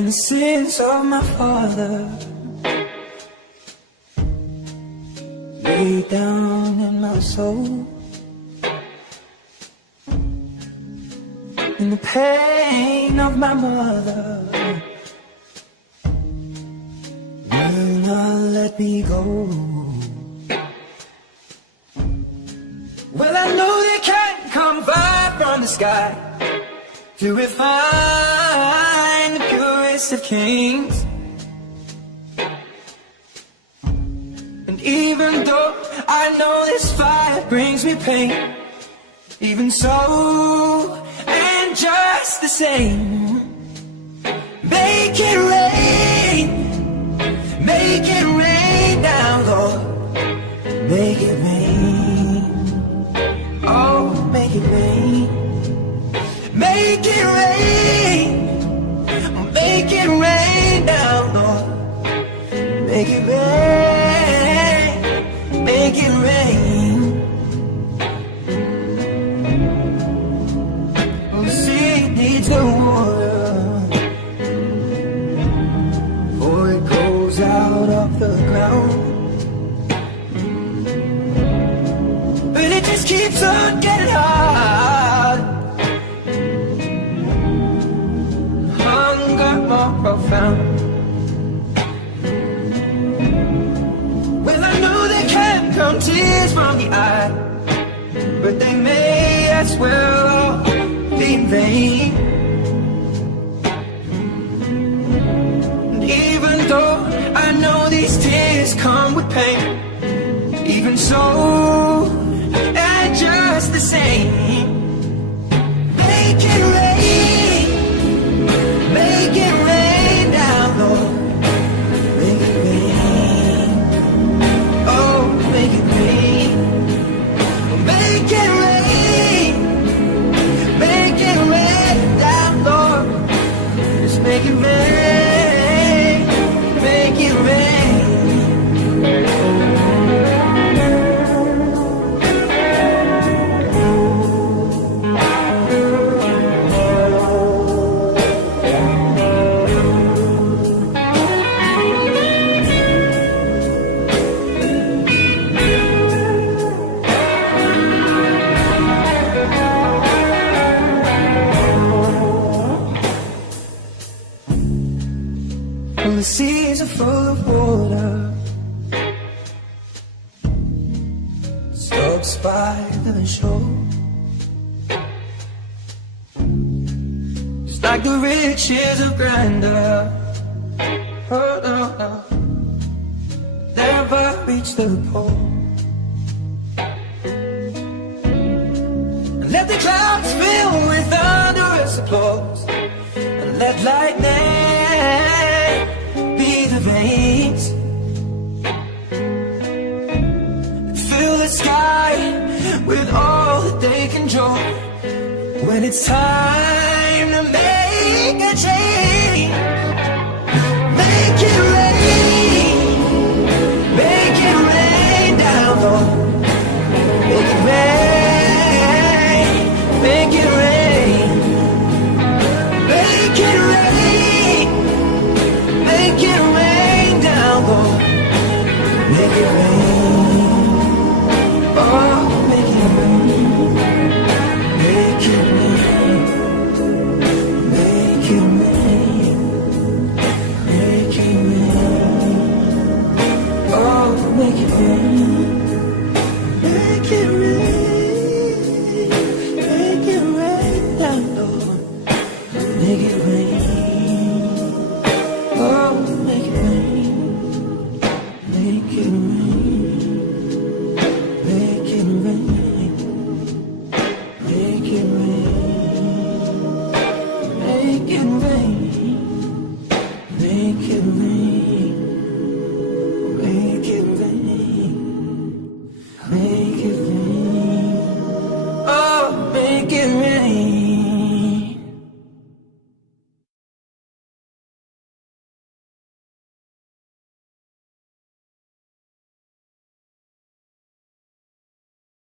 when the sins of my father lay down in my soul, and the pain of my mother will not let me go. Well, I know they can't come fire from the sky to refine the purest of kings. And even though I know this fire brings me pain, even so, and just the same, make it rain down, Lord, make it rain, oh, make it rain, make it rain down, Lord, make it rain, make it rain. Oh, the sea needs the water, for it goes out of the ground, but it just keeps on getting hard. Hunger more profound. Well, I know they can't come tears from the eye, but they may as well be in vain. And even though I know these tears come with pain, even so, and just the same, make it rain down, Lord, make it rain, oh, make it rain, make it rain down, Lord, just make it rain, make it rain. Well, the seas are full of water, stoked by the shore, just like the riches of grandeur. Oh, no, no, never reach the pole. And let the clouds fill with thunderous applause, and let lightning be the veins, fill the sky with all that they can draw. When it's time to make a change, make it rain down, Lord, make it rain, make it rain, make it rain, make it rain down, Lord, make it rain, oh, make it rain, make it rain, make it rain, make it rain, oh, make it rain, make it rain, make it rain down, Lord, make it rain. Oh, make it rain, make it rain, make it rain, make it rain, make it rain, make it rain, make it rain, make it rain.